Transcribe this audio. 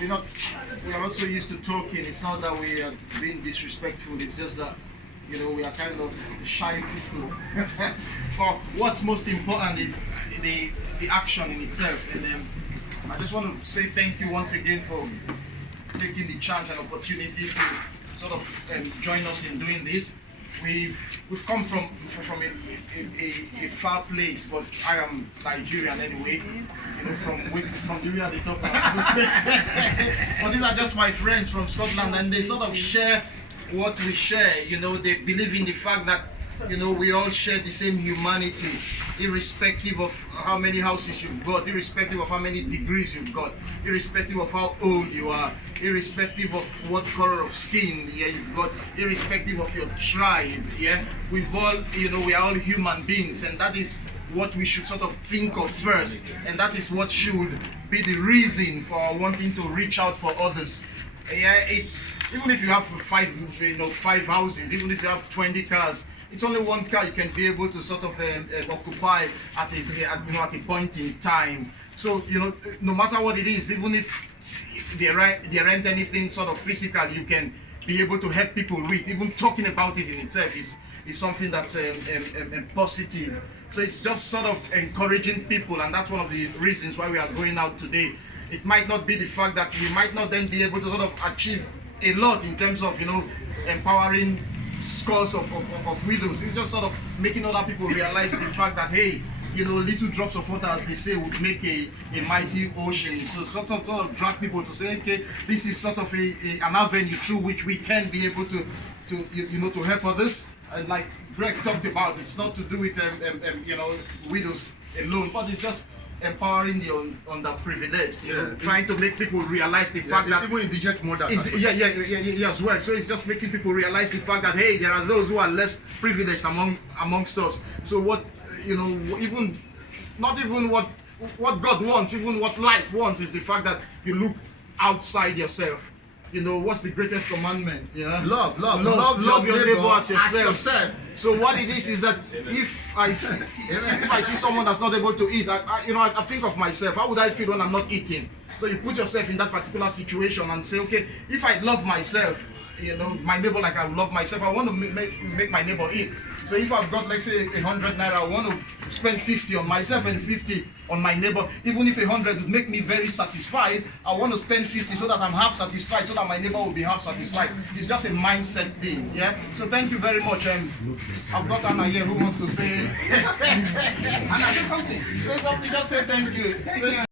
we are not so used to talking. It's not that we are being disrespectful. It's just that we are kind of shy people. But what's most important is the action in itself. And I just want to say thank you once again for taking the chance and opportunity to sort of join us in doing this. We've come from a far place, but I am Nigerian anyway. From the way at the top. But these are just my friends from Scotland, and they sort of share what we share. They believe in the fact that we all share the same humanity, irrespective of how many houses you've got, irrespective of how many degrees you've got, irrespective of how old you are, irrespective of what color of skin you've got, irrespective of your tribe. We've all, we are all human beings, and that is what we should sort of think of first, and that is what should be the reason for wanting to reach out for others. It's even if you have five houses, even if you have 20 cars, it's only one car you can be able to sort of occupy at a point in time. So no matter what it is, even if they rent anything sort of physical, you can be able to help people with. Even talking about it in itself is something that's positive. So it's just sort of encouraging people, and that's one of the reasons why we are going out today. It might not be the fact that we might not then be able to sort of achieve a lot in terms of empowering scores of widows. It's just sort of making other people realize the fact that, hey, little drops of water, as they say, would make a mighty ocean. So sort of drag people to say, okay, this is sort of an avenue through which we can be able to help others. And like Greg talked about, it's not to do with widows alone, but it's just empowering the underprivileged, trying to make people realize the fact that even indigent mothers as well. So it's just making people realize the fact that, hey, there are those who are less privileged amongst us. So what not even what God wants, even what life wants, is the fact that you look outside yourself. What's the greatest commandment? Love your neighbor as yourself. So what it is that if I see someone that's not able to eat, I think of myself. How would I feel when I'm not eating? So you put yourself in that particular situation and say, okay, if I love myself, my neighbor like I love myself, I want to make my neighbor eat. So if I've got, let's say, 100 naira, I want to spend 50 on myself and 50 on my neighbor. Even if 100 would make me very satisfied, I want to spend 50 so that I'm half satisfied, so that my neighbor will be half satisfied. It's just a mindset thing. So thank you very much. I've got Anna here who wants to say Anna, say something. Say something. Just say thank you.